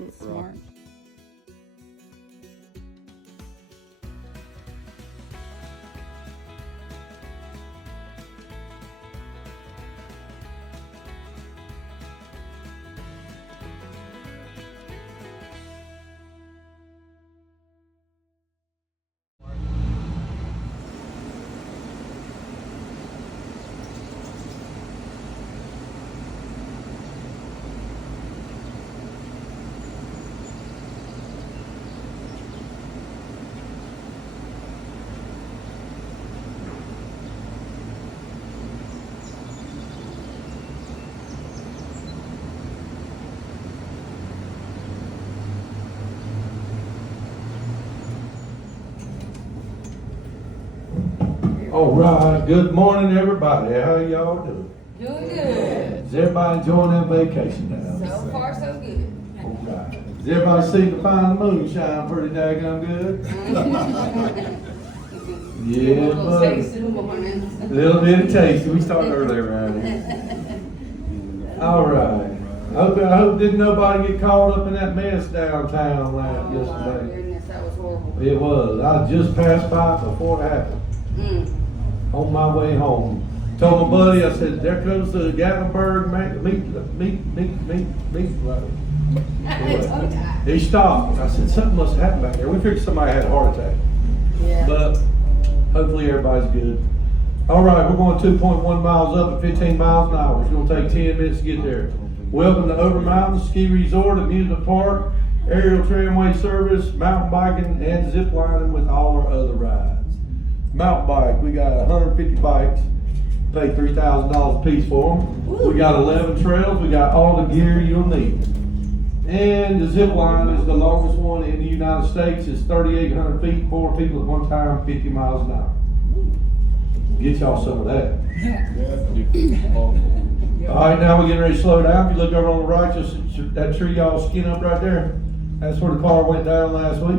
That's smart. All right, good morning, everybody. How y'all doing? Doing good. Is everybody enjoying that vacation now? So far, so good. All right. Does everybody seem to find the moon shine pretty daggone good? Yeah, Little taste in the buddy. morning. A little bit of taste. We started earlier around here. All right. I hope didn't nobody get caught up in that mess downtown Oh my yesterday. goodness, that was horrible. It was. I just passed by before it happened. On my way home. Told my buddy, I said, there comes the Gatlinburg meat road. Anyway, he stopped. I said, something must have happened back there. We figured somebody had a heart attack. Yeah. But hopefully everybody's good. All right, we're going 2.1 miles up at 15 miles an hour. It's going to take 10 minutes to get there. Welcome to Ober Mountain Ski Resort, amusement park, aerial tramway service, mountain biking, and zip lining with all our other rides. Mountain bike, we got 150 bikes, pay $3,000 a piece for them. We got 11 trails, we got all the gear you'll need. And the zip line is the longest one in the United States. It's 3,800 feet, 4 people at one time, 50 miles an hour. Get y'all some of that. All right, now we're getting ready to slow down. If you look over on the right, just that tree y'all skin up right there. That's where the car went down last week.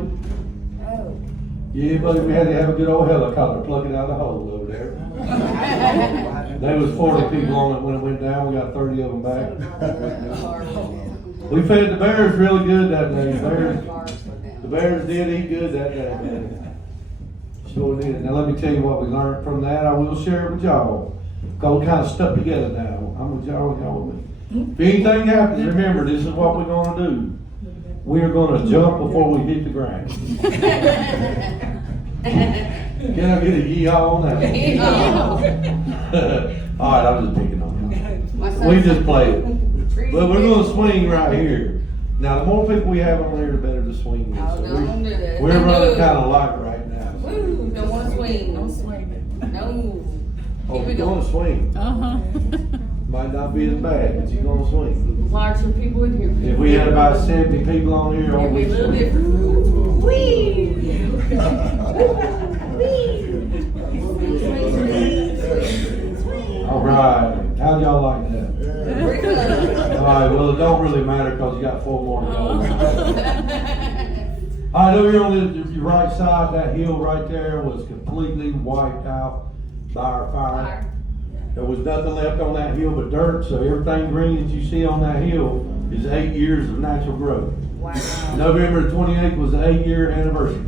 Oh. Yeah, buddy, we had to have a good old helicopter plug it out of the hole over there. There was 40 people on it when it went down. We got 30 of them back. We fed the bears really good that day. The bears did eat good that day, man. Sure did. Now let me tell you what we learned from that. I will share it with y'all. Because we kind of stuck together now. I'm with y'all with me. If anything happens, remember, this is what we're going to do. We are going to jump before we hit the ground. Can I get a yee-haw on that? All right, I'm just picking on you. We just play it. But we're going to swing right here. Now, the more people we have on here, the better the swing is. Oh, So don't do that. we're Don't running do it. kind of light right now. Woo, don't want to swing. Don't swing. No. Oh, Here we you're go. going to swing. Might not be as bad, but you're going to swing. Larger people in here. If we had about 70 people on here, It'll be a we little swing. different. All right. How y'all like that? Pretty good. All right, well, it don't really matter because you got 4 more to go. All right, over here on the right side, that hill right there was completely wiped out by our fire. There was nothing left on that hill but dirt, so everything green that you see on that hill is 8 years of natural growth. Wow. November 28th was the 8-year anniversary.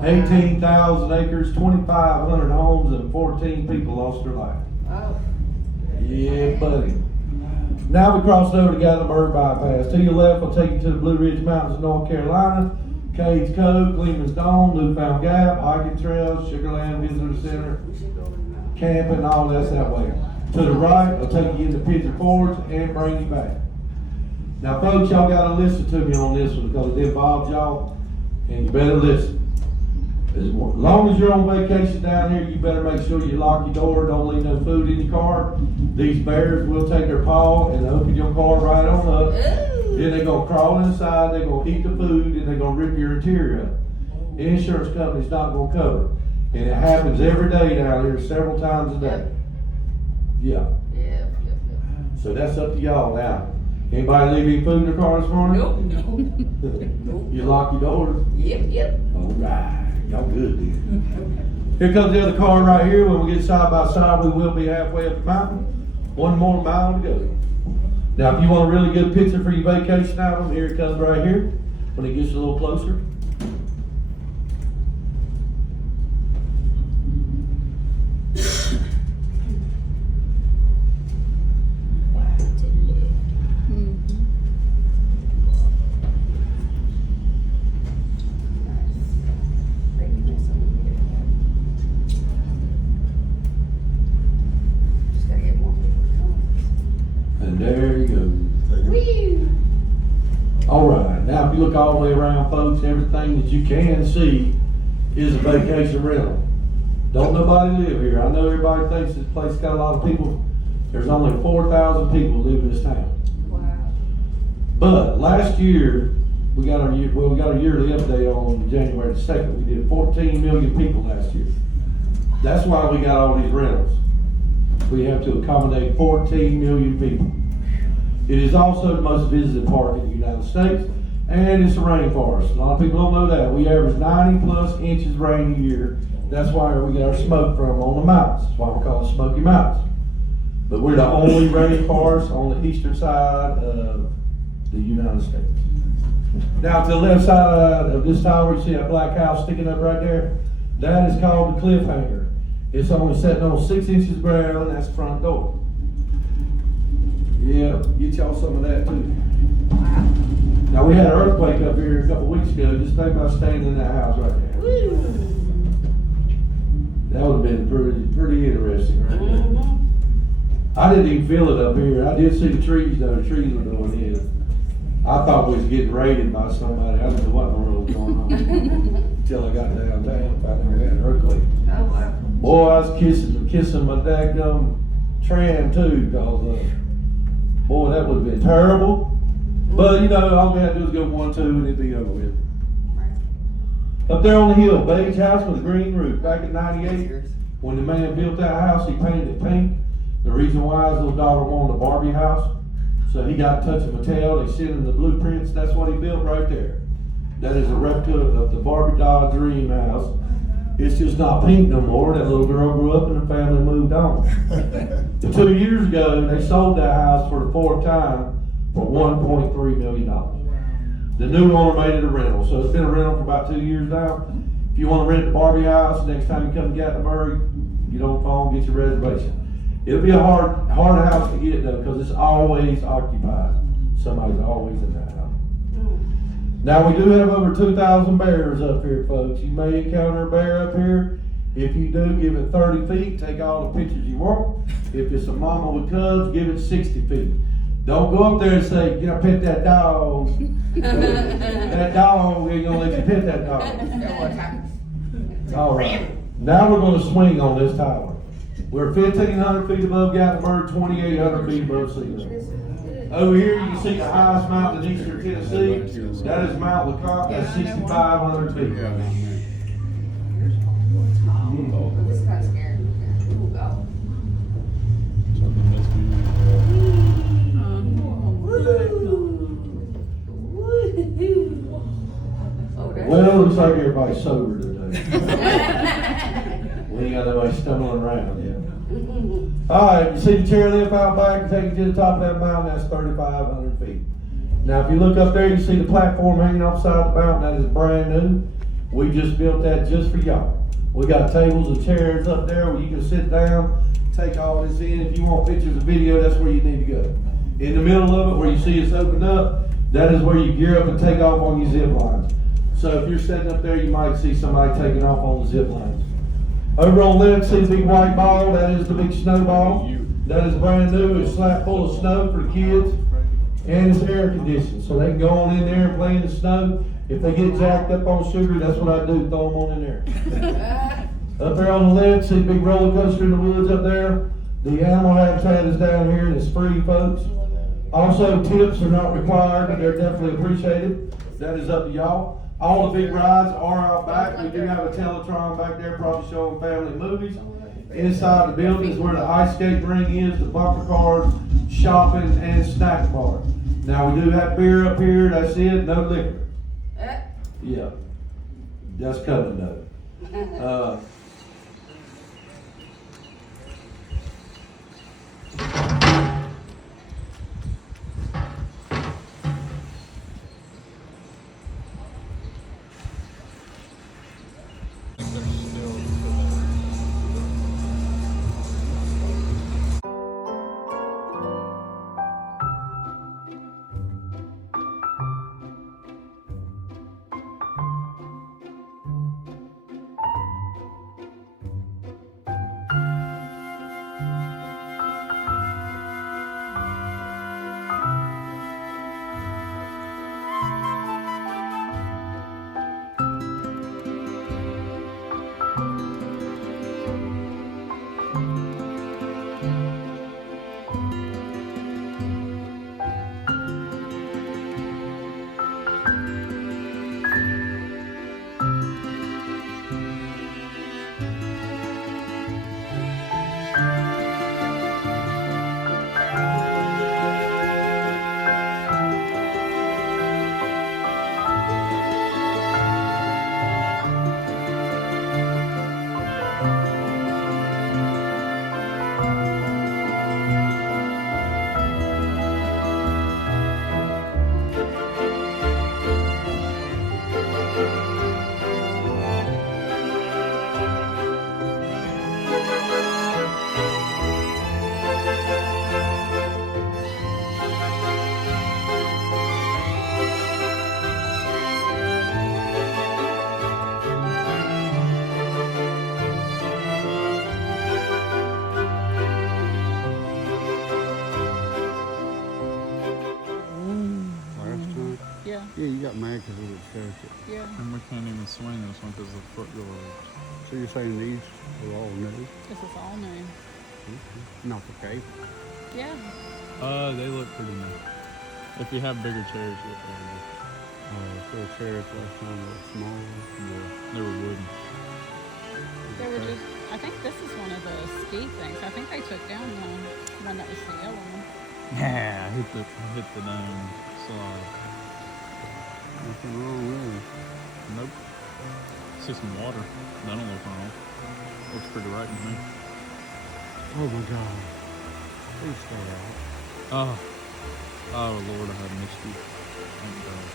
18,000 acres, 2,500 homes, and 14 people lost their life. Oh. Yeah, buddy. Now we crossed over to Gatlinburg bypass. To your left, will take you to the Blue Ridge Mountains of North Carolina, Cades Cove, Cleveland's Dome, Newfound Gap, hiking trails, Sugarland Visitor Center, camping, all that's that way. To the right, will take you into Pigeon Forge and bring you back. Now, folks, y'all got to listen to me on this one because it involves y'all, and you better listen. As long as you're on vacation down here, you better make sure you lock your door, don't leave no food in your car. These bears will take their paw and open your car right on up. Then they're going to crawl inside, they're going to eat the food, and they're going to rip your interior up. The insurance company's not going to cover it. And it happens every day down here, several times a day. Yeah. Yep. So that's up to y'all now. Anybody leave any food in their car this morning? Nope. You lock your doors? Yep. All right. Y'all good then. Here comes the other car right here. When we get side by side, we will be halfway up the mountain. 1 more mile to go. Now, if you want a really good picture for your vacation album, here it comes right here, when it gets a little closer. Just gotta get more people. And there you go. Whee! All right, now if you look all the way around, folks, everything that you can see is a vacation rental. Don't nobody live here. I know everybody thinks this place got a lot of people. There's only 4,000 people live in this town. Wow. But last year, we got a yearly update on January the 2nd. We did 14 million people last year. That's why we got all these rentals. We have to accommodate 14 million people. It is also the most visited park in the United States, and it's a rainforest. A lot of people don't know that. We average 90 plus inches rain a year. That's why we get our smoke from on the mountains. That's why we call it Smoky Mountains. But we're the only rainforest on the eastern side of the United States. Now to the left side of this tower, you see that black house sticking up right there? That is called the cliffhanger. It's only sitting on 6 inches ground, and that's the front door. Yeah, get y'all some of that too. Wow. Now we had an earthquake up here a couple weeks ago. Just think about staying in that house right there. Woo! That would have been pretty interesting right there. Mm-hmm. I didn't even feel it up here. I did see the trees though. The trees were going in. I thought we was getting raided by somebody. I didn't know what in the world was going on until I got downtown. I never had an earthquake. Oh, wow. Boy, I was kissing my daggum tram too, cause boy, that would have been terrible. But you know, all we had to do was go 1, 2, and it'd be over with. Up there on the hill, beige house with a green roof. Back in '98, when the man built that house, he painted it pink. The reason why his little daughter wanted a Barbie house, so he got in touch with Mattel. They sent him the blueprints. That's what he built right there. That is a replica of the Barbie doll dream house. It's just not pink no more. That little girl grew up and her family moved on. 2 years ago, they sold that house for the 4th time for $1.3 million. The new owner made it a rental. So it's been a rental for about 2 years now. If you want to rent the Barbie house, next time you come to Gatlinburg, get on the phone, get your reservation. It'll be a hard house to get though, because it's always occupied. Somebody's always in that house. Now we do have over 2,000 bears up here, folks. You may encounter a bear up here. If you do, give it 30 feet. Take all the pictures you want. If it's a mama with cubs, give it 60 feet. Don't go up there and say, "Can I pet that dog?" That dog ain't gonna let you pet that dog. All right. Now we're gonna swing on this tower. We're 1,500 feet above Gatlinburg, 2,800 feet above sea level. Over here, you can see the highest mountain in eastern Tennessee. That is Mount LeConte. That's 6,500 feet. This is kind of scary. We'll go. Oh, that's Well, it looks like everybody's sober today. We ain't got nobody stumbling around yet. All right, you see the chairlift out back and take you to the top of that mountain. That's 3,500 feet. Now, if you look up there, you see the platform hanging off the side of the mountain. That is brand new. We just built that just for y'all. We got tables and chairs up there where you can sit down, take all this in. If you want pictures or video, that's where you need to go. In the middle of it, where you see it's opened up, that is where you gear up and take off on your zip lines. So if you're sitting up there, you might see somebody taking off on the zip lines. Over on the left, see the big white ball? That is the big snowball. That is brand new. It's slap full of snow for the kids. And it's air conditioned, so they can go on in there and play in the snow. If they get jacked up on sugar, that's what I do, throw them on in there. Up there on the left, see the big roller coaster in the woods up there? The animal habitat is down here and it's free, folks. Also, tips are not required, but they're definitely appreciated. That is up to y'all. All the big rides are out back. We do have a Teletron back there, probably showing family movies. Inside the building is where the ice skating ring is, the bumper cars, shopping, and snack bar. Now we do have beer up here, that's it, no liquor. Yeah, that's coming though. Yeah, you got mad because it was church. Yeah. And we can't even swing this one because of the foot guards. So you're saying these are all new? This is all new. Not the cake. Yeah. They look pretty nice. If you have bigger chairs, you get better. So the chairs last time were small. Yeah, they were wooden. They were just, I think this is one of the ski things. I think they took down the one that was the yellow one. Yeah, I hit the damn slide. Nothing wrong really. Nope. See some water. That don't look wrong. Looks pretty right to me. Oh my God. Please stay out. Oh Lord, I have missed you. Thank God.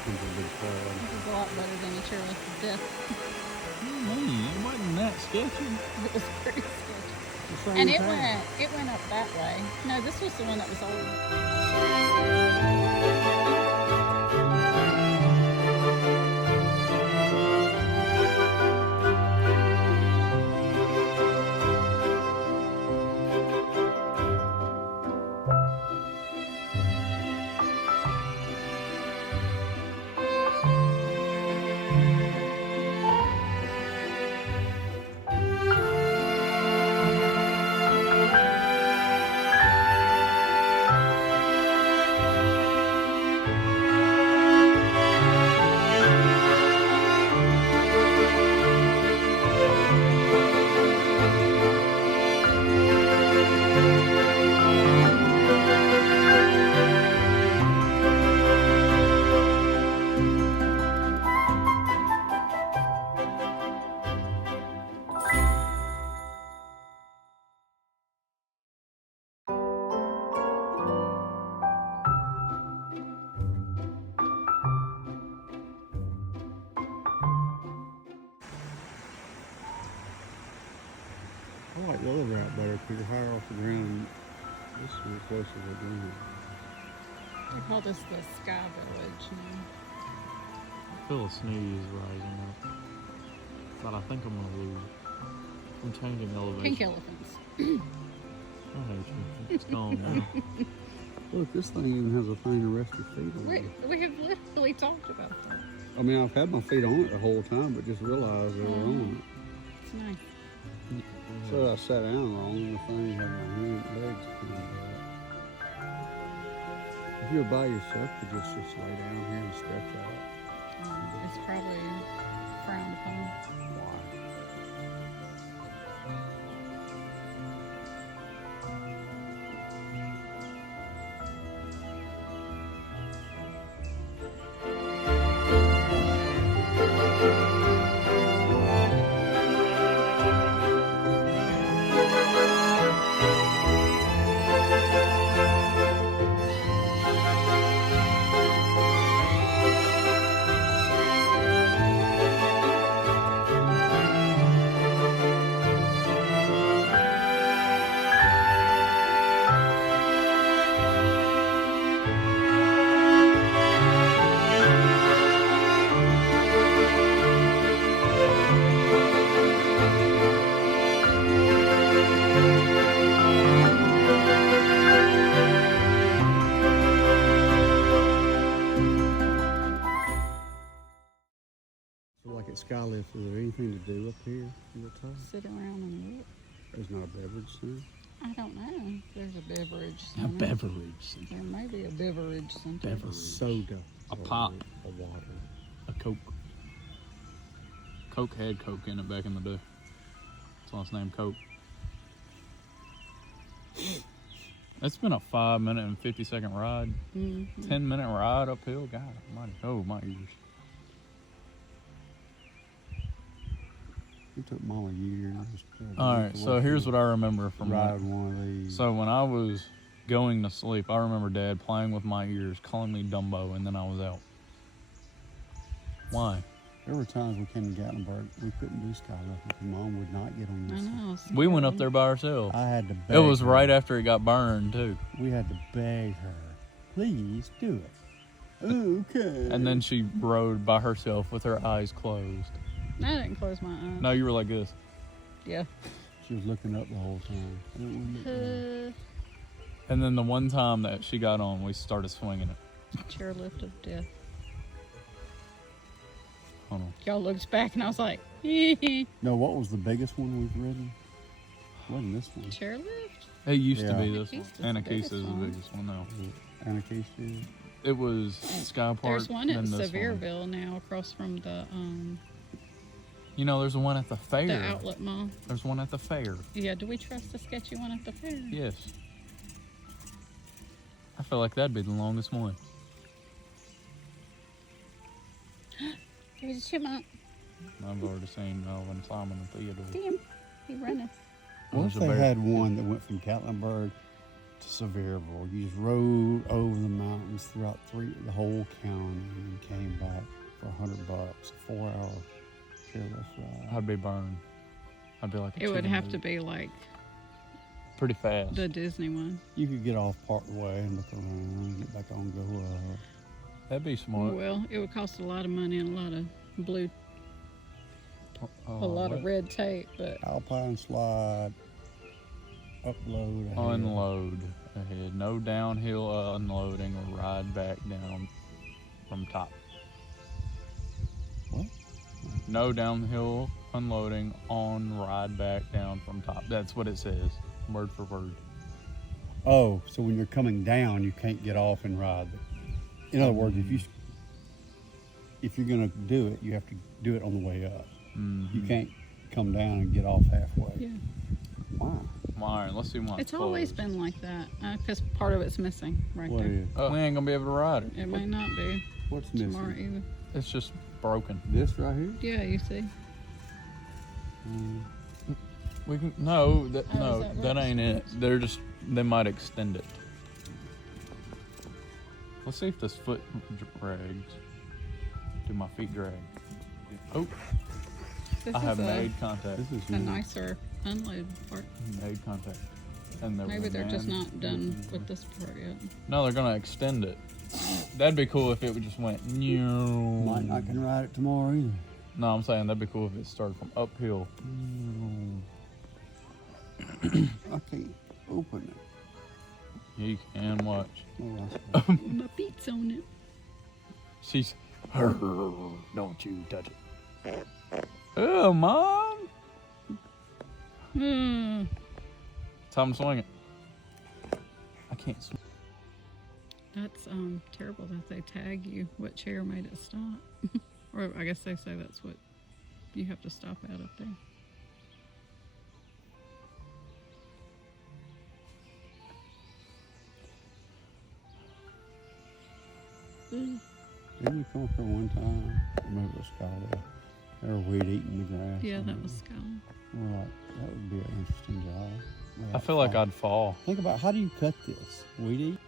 It's a big crowd. This is a lot better than the chairlift of death. Man, it wasn't that sketchy. It was pretty sketchy. The same And thing. it went up that way. No, this was the one that was old. I like the other route better because you're higher off the ground. This is as close as we're doing. They call this the Sky Village now. I feel a sneeze rising up. But I think I'm gonna lose. I'm changing elevation. Pink elephants. I hate you. It's gone now. Look, this thing even has a thing to rest your feet on. We have literally talked about that. I mean, I've had my feet on it the whole time, but just realized they were on It's nice. it. So I sat down wrong, and the thing had my legs pulled back. If you're by yourself, you just lay down here and stretch out. It's probably frowned upon. So like at Skylift, is there anything to do up here in the top? Sit around and look. There's not a beverage center? I don't know. There's a beverage A center. beverage. There may be a beverage center. A Beverage. soda. A or pop. A water. A Coke. Coke had Coke in it back in the day. That's why it's named Coke. It's been a 5-minute and 50-second ride. 10-minute ride uphill. God almighty. Oh, my ears. It took Mom a year. Alright, so here's what I remember from ride that. one of these. So when I was going to sleep, I remember Dad playing with my ears, calling me Dumbo, and then I was out. Why? There were times we came to Gatlinburg, we couldn't do Skylift because Mom would not get on I this. know. We went up there by ourselves. I had to beg It was her. right after it got burned, too. We had to beg her, please do it. Okay. And then she rode by herself with her eyes closed. I didn't close my eyes. No, you were like this. Yeah. She was looking up the whole time. I didn't want to look down. And then the one time that she got on, we started swinging it. Chairlift of death. Hold on. Y'all looked back and I was like, No, what was the biggest one we've ridden? Wasn't this one? chairlift? It used to Yeah. be this one. Anakees is the Anakees biggest is the one. biggest one now. Anakees? It was Sky Park. There's one at then this one. Sevierville now across from the You know, there's one at the fair. outlet mall. There's one at the fair. Yeah, do we trust the sketchy one at the fair? Yes. I feel like that'd be the longest one. There's a chipmunk. I've already seen Melvin, Simon, and Theodore. See him? He running. What if There's a they bear. had one that went from Gatlinburg to Sevierville? You just rode over the mountains throughout the whole county and came back for $100, a 4-hour chairlift ride. I'd be burned. I'd be like a It would chicken have head. to be like Pretty fast. the Disney one. You could get off part of the way and look around, get back on, go up. That'd be smart. Well, it would cost a lot of money and a lot of a lot of what? red tape, but Alpine slide, upload, ahead. Unload ahead. No downhill unloading or ride back down from top. What? No downhill unloading on ride back down from top. That's what it says, word for word. Oh, so when you're coming down, you can't get off and ride. In other words, if you're gonna do it, you have to do it on the way up. Mm-hmm. You can't come down and get off halfway. yeah. Wow. All right, let's see why It's always been like that because part of it's missing right What there. is? We ain't gonna be able to ride it. It may not be What's tomorrow missing? either. It's just broken. This right here? Yeah, you see. We can no, that Oh, no, is that that what ain't it it. They might extend it. Let's see if this foot drags. Do my feet drag? Oh, This I is have a made contact. This is a new. nicer unload part. Made contact. And there Maybe was a they're just man- not done with this part yet. No, they're gonna extend it. That'd be cool if it would just went. Might not can ride it tomorrow either. No, I'm saying that'd be cool if it started from uphill. I can't open it. You can watch. Oh, that's good. My feet's on it. She's. Don't you touch it. Oh, Mom! Hmm. Time to swing it. I can't swing. That's terrible that they tag you what chair made it stop. Or I guess they say that's what you have to stop at up there. Didn't you come up here one time? Maybe it was Skyler. They were weed eating the grass. Yeah, and that was Skylar. We're like, that would be an interesting job. We're I feel like oh. I'd fall Think about, how do you cut this? Weed eat?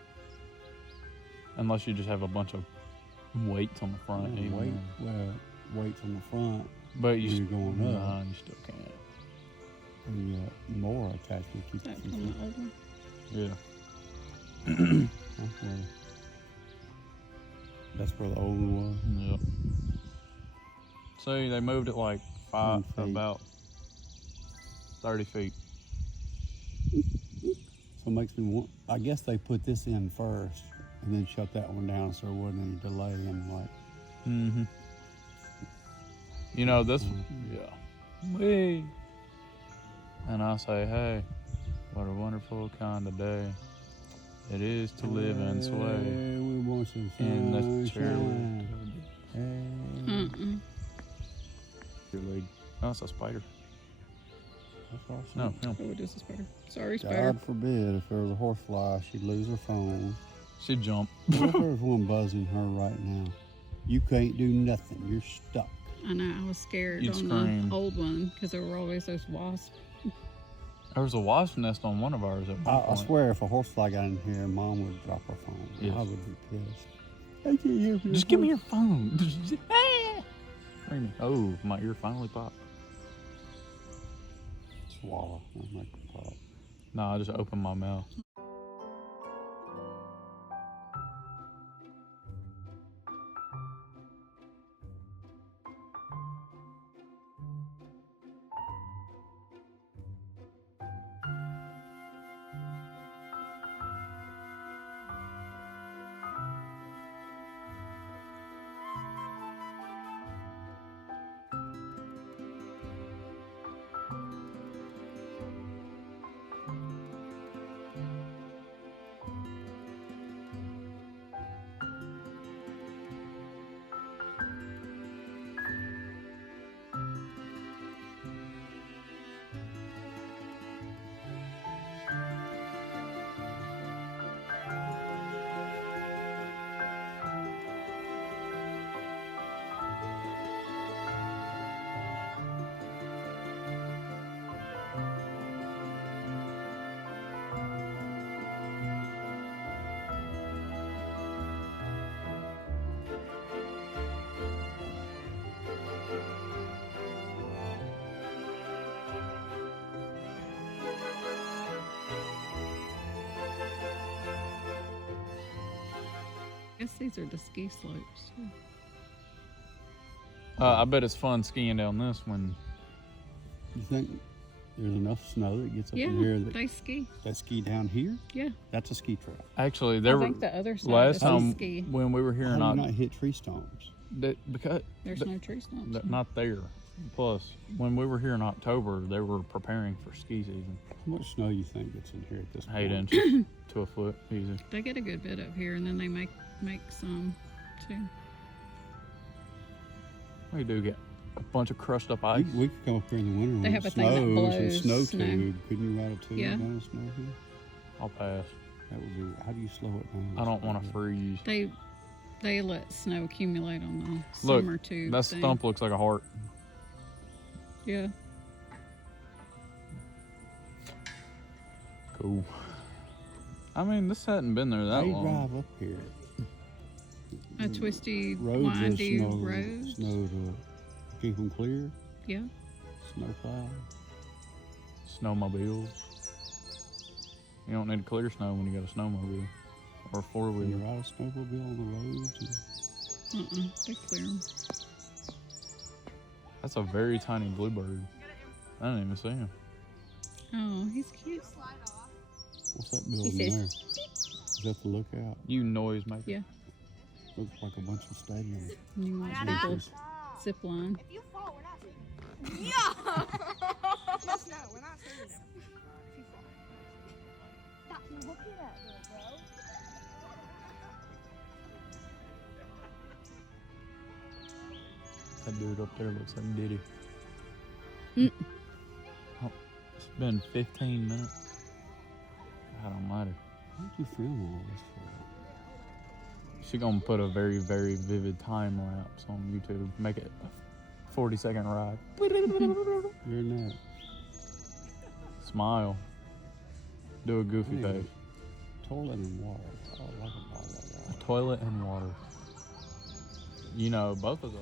unless you just have a bunch of weights on the front. Yeah, even then. weights on the front. But you when you're going up. Nah, you still can't. And you got more attachment keep That it from the old one. Yeah. That's where the old one was. Yep. See, they moved it like 10 feet. about 30 feet. So it makes me want, I guess they put this in first and then shut that one down so there wasn't any delay in like. Mm-hmm. You know, this, Mhm. yeah. Wee. And I say, hey, what a wonderful kind of day it is to live and sway Hey, we want some in the sunshine. chairlift. Hey. Mm-mm. Your leg. Oh, it's a spider. That's awesome. No, no. Oh, it is a spider. Sorry, spider. God forbid if there was a horsefly, she'd lose her phone. She jumped. What if there's one buzzing her right now? You can't do nothing. You're stuck. I know. I was scared You'd on scream. the old one because there were always those wasps. There was a wasp nest on one of ours at one I point. swear, if a horsefly got in here, Mom would drop her phone. Yes. I would be pissed. I can't hear from Just the give me your horse. phone. Screaming. Oh, my ear finally popped. Swallow. Don't make it pop. No, I just opened my mouth. guess these are the ski slopes too. I bet it's fun skiing down this when. You think there's enough snow that gets up Yeah, in here they ski. that ski down here? Yeah. That's a ski trail. Actually, there I were think the other side last is time ski. when we were here How in do you Oc- not hit tree stumps? because There's no tree stumps. not there. Plus, when we were here in October, they were preparing for ski season. How much snow you think gets in here at this 8 point? inches to a foot, easy. They get a good bit up here, and then they make some too. We do get a bunch of crushed up We, ice. we could come up here in the winter They when have it a thing that snows and blows snow snow. tube. Couldn't you ride a tube Yeah. down a snow tube? I'll pass. That would be. How do you slow it down? I don't want to freeze. They let snow accumulate on the Look, summer tube. that thing. stump looks like a heart. Yeah. Cool. I mean, this hadn't been there that How you long. drive up here? A twisty, Roads are windy snow, road. snow to keep them clear. Yeah. Snow plow. Snowmobiles. You don't need to clear snow when you got a snowmobile or a four When you wheeler. ride a snowmobile on the roads. They clear 'em. That's a very tiny bluebird. I didn't even see him. Oh, he's cute. What's that building says, there? Is that the lookout? You noise maker. Yeah. Looks like a bunch of stadiums. You want a little zip line. If you fall, we're not saving you. No! Just no, we're not saving him. If you fall. Stop, look at that little bro. That dude up there looks like Diddy. Mm. Oh, it's been 15 minutes. God almighty. Why did you film all this for? She's gonna put a very, very vivid time lapse on YouTube. Make it a 40-second ride. You're in that. Smile. Do a goofy Hey. face. Toilet and water. I like a bottle of water. Toilet and water. You know, both of those.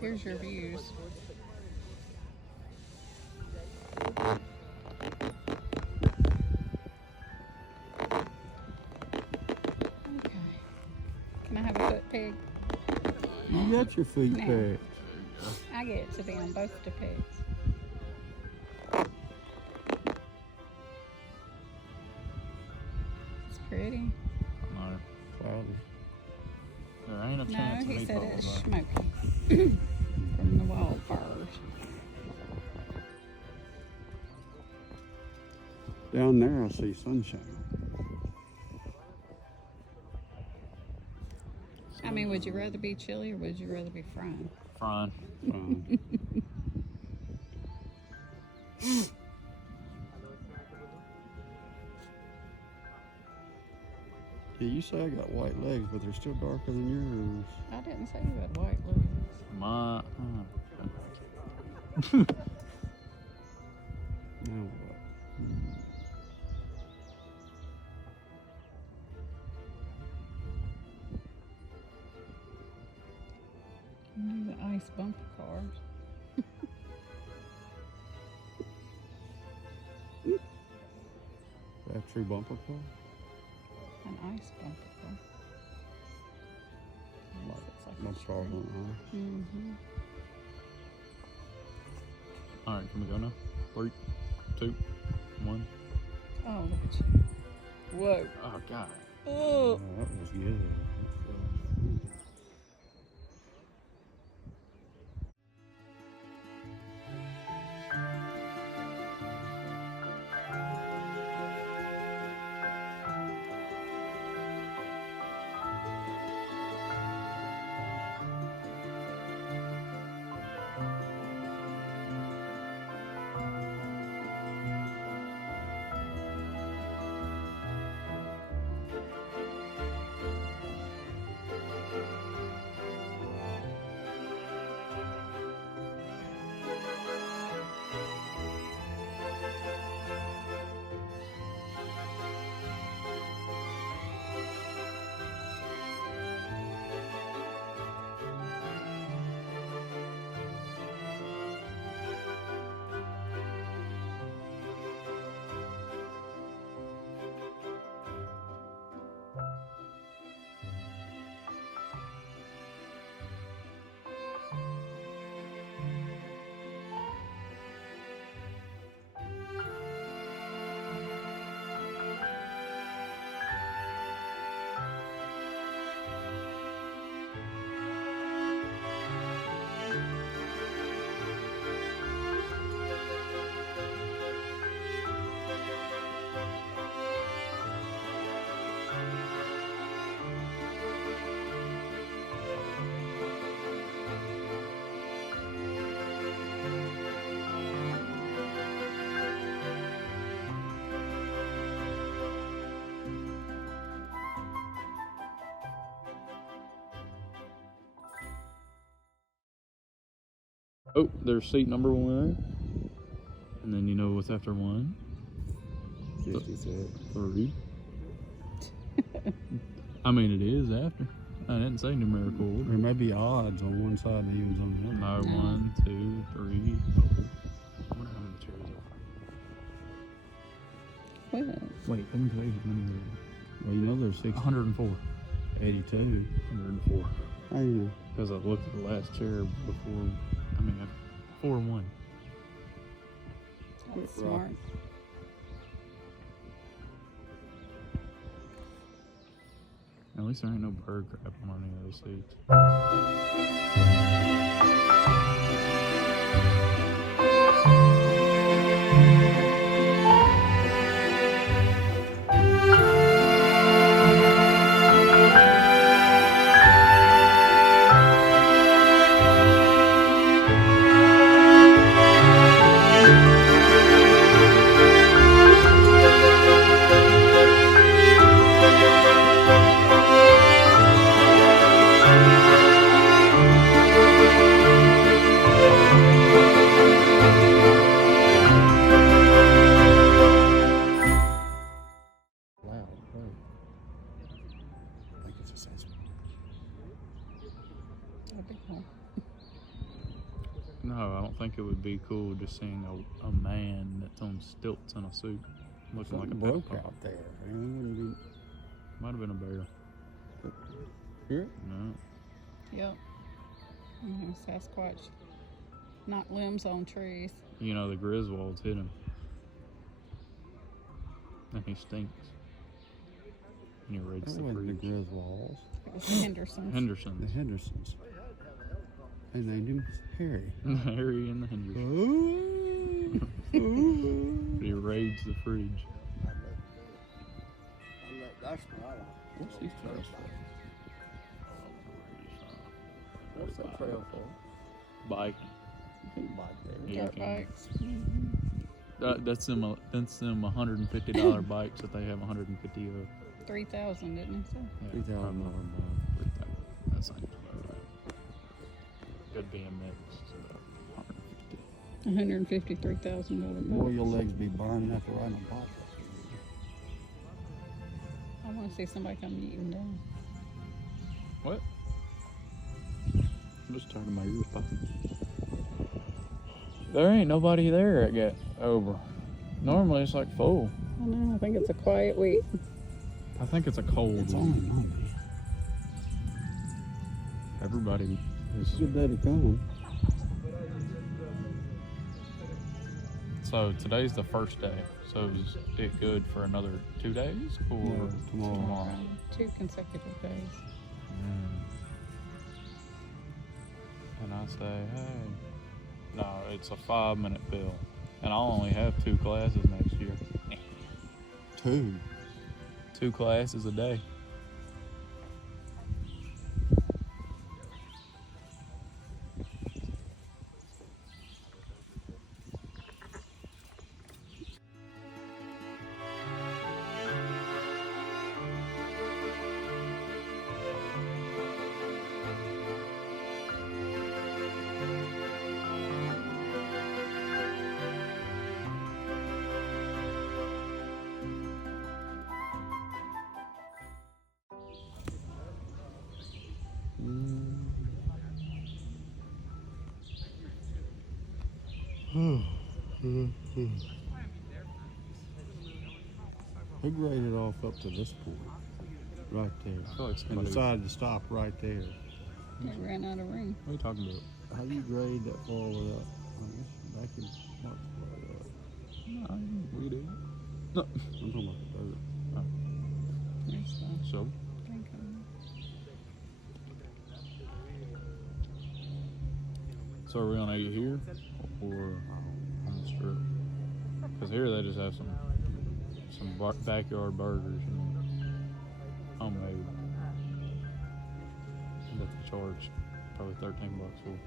Here's your views. Okay. Can I have a foot pig? You got your feet No. picked. I get to be on both the pigs. It's pretty. No, Cloudy. there ain't a No, chance of he me said falling it's back. smoky from the wildfires. Down there, I see sunshine. I mean, would you rather be chilly or would you rather be frying? Fine. Yeah, you say I got white legs, but they're still darker than yours. I didn't say you had white legs. My. Now what? The ice bumper cars. Battery bumper car? An ice bumper car. Yes, it's like a Bumper cars string. on ice. Mm-hmm. All right, can we go now? 3, 2, 1. Oh, look at you. Whoa. Oh, God. Oh. Oh, that was good. Oh, there's seat number 1. And then you know what's after 1? 3. I mean, it is after. I didn't say numerical order. There may be odds on one side and evens on the other. No, No. 1, 2, 3, 4. I wonder how many chairs are. Well, Wait, let me tell you. Well, you know there's 104. 682. 104. How you know? Because I looked at the last chair before. I mean, 4 and 1. that's smart. At least there ain't no bird crap on any of those seats. Loud. Oh. I think it's a sense. That'd be cool. No, I don't think it would be cool just seeing a man that's on stilts in a suit, looking like a Something broke pedophile. out there. I mean, it wouldn't Might have been a bear. be here. No. Yep. Sasquatch knock limbs on trees. You know, the Griswolds hit him. And he stinks. And he rates That the wasn't the fridge. Griswolds. It was Henderson's. The Henderson's. Hendersons. They named him Harry. Harry and the Hendersons. Ooh. But he raids the fridge. That's what I like. What's these trails for? What's that trail for? Biking. You can't bike there. Yeah, you Dirt can. bikes. Mhm. That's them $150 bikes that they have 150 of. 3,000, didn't it say? Yeah, $3,000 probably. bike. That sounds about right. Good BMX. $153,000 Boy, bike. your legs be burning after riding a bike. I want to see somebody come eat him down. What? I'm just turning my ears popping. There ain't nobody there at Ober. Normally it's like full. I know, I think it's a quiet week. I think it's a cold It's one. only Monday. Everybody It's a is. good day to come. So today's the first day. So is it good for another 2 days or No, tomorrow. 2 consecutive days. And I say, hey, no, it's a 5-minute bill, and I'll only have 2 classes next year. 2. 2 classes a day. Who graded off up to this point? Right there. I feel like And somebody. decided to stop right there. They ran out of room. What are you talking about? How do you grade that far without? Back in March. No, we do. I'm talking about the dirt. There's the So, thing coming. so are we gonna eat here or on the strip? Because here they just have some backyard burgers and homemade. That they charge probably $13 for.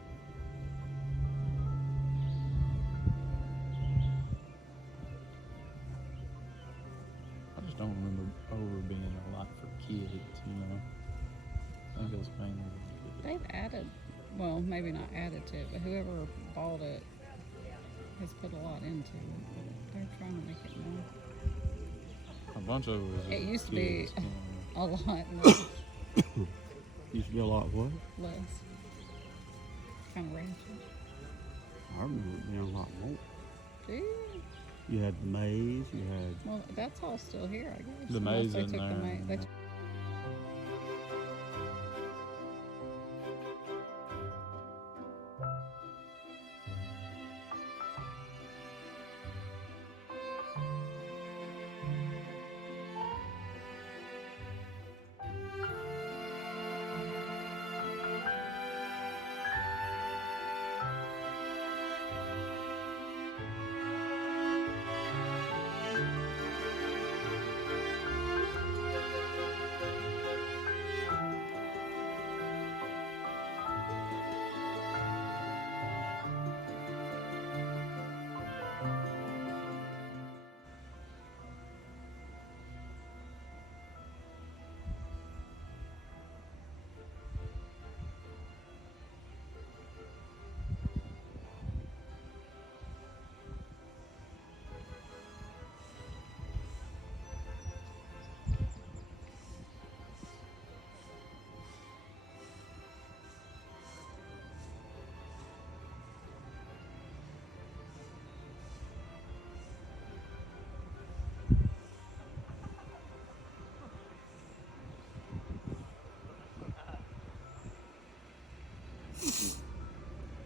I just don't remember Over being a lot for kids, you know. I think it was mainly. They've added well, maybe not added to it, but whoever bought it has put a lot into it. They're trying to make it more. A bunch of it was It just used to be kids, a lot less. Used to be a lot of what? Kind of ratchet. I remember it being a lot more. Gee. You had the maze, you had. Well, that's all still here, I guess. The Unless maze they in took there. the maze. They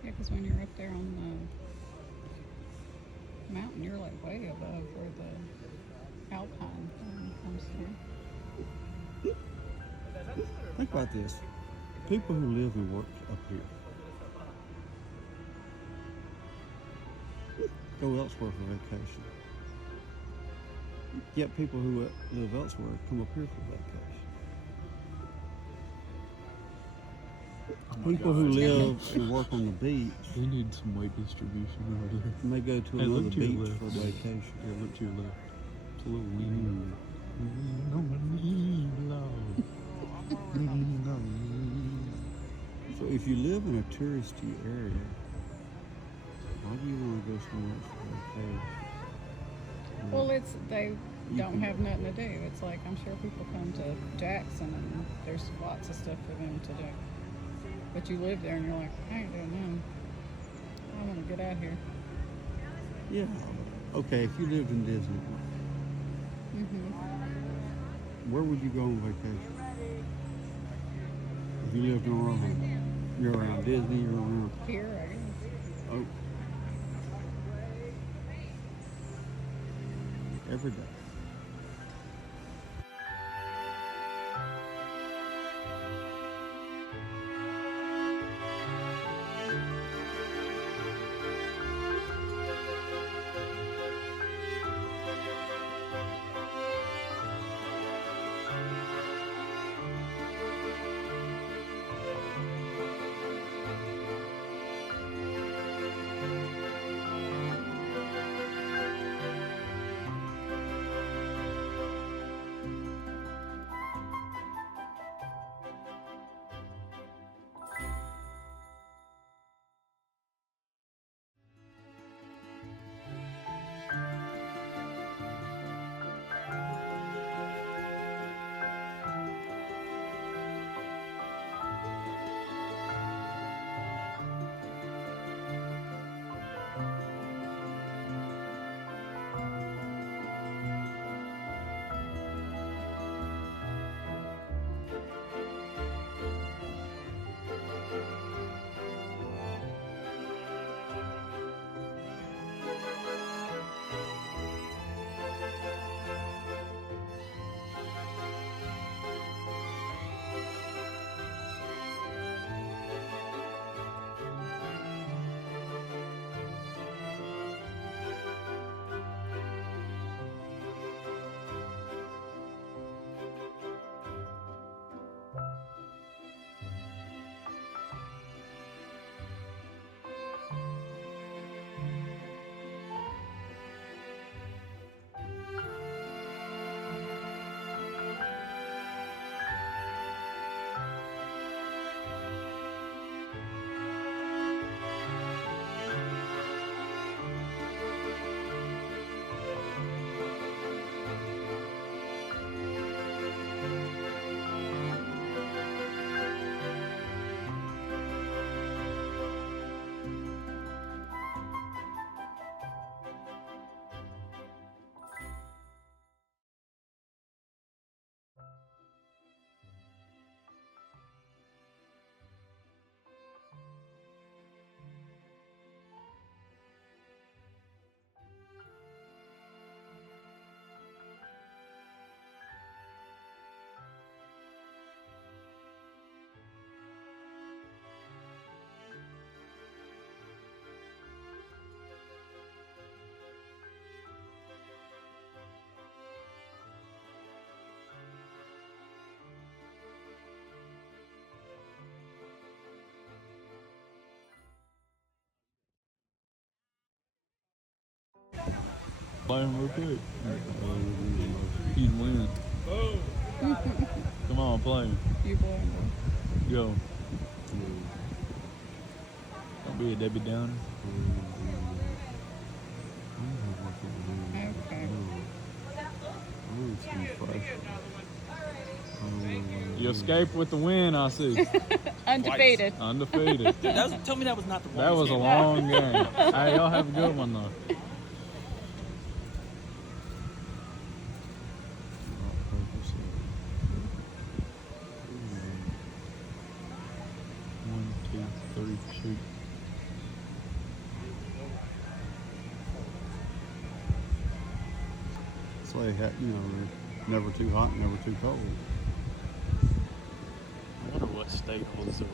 Yeah, because when you're up there on the mountain, you're like way above where the alpine thing comes through. Think about this. People who live and work up here go elsewhere for vacation. Yet people who live elsewhere come up here for vacation. People who live and work on the beach We need some weight distribution over there. may go to Hey, another look to your beach left. for vacation. Yeah, look to your left. It's a little weedy. Lean on me, Lord. Lean on me. So if you live in a touristy area, why do you want to go somewhere else for vacation? Well, they You don't can- have nothing to do. It's like I'm sure people come to Jackson and there's lots of stuff for them to do. But you live there and you're like, I ain't doing nothing. I want to get out here. Yeah. Okay, if you lived in Disney, Mm-hmm. where would you go on vacation? If you lived in Orlando, you're around Disney, you're around. Here, I guess. Oh. Every day. play him real quick. He's winning. Come on, play him. You blow him. Go. Don't be a Debbie Downer. Okay. You escaped with the win, I see. Undefeated. Undefeated. Dude, tell me that was not the That was a long game. Hey, y'all have a good one, though. One, two, three, shoot. It's like, never too hot, never too cold. I wonder what state holds the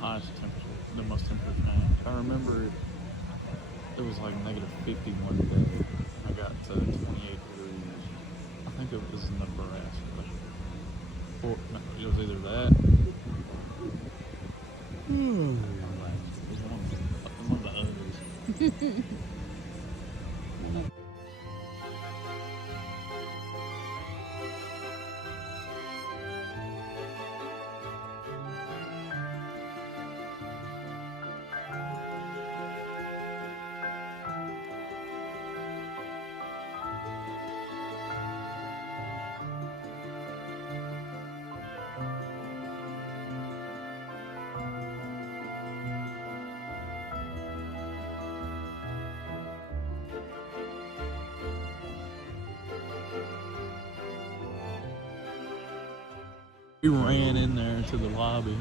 highest temperature, the most temperature change. I remember it was like negative 50 one day. I got to 28 degrees. I think it was Nebraska. Or, no, it was either that. It was one of the others. We ran in there to the lobby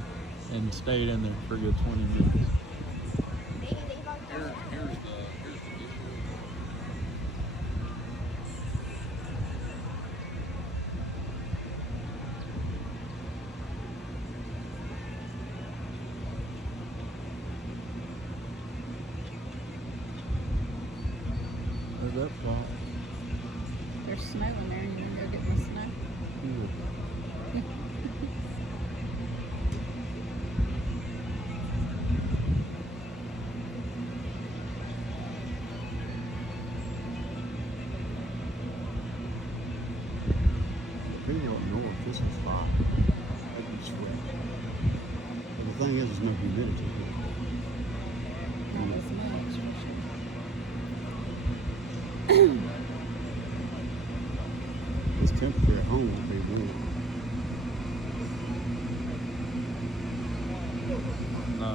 and stayed in there for a good 20 minutes. Where'd that fall? There's snow in there. You want to go get my snow? Being up north, this is hot. I can sweat. But the thing is, there's no humidity here. Not as much. This temperature at home will be warm. No.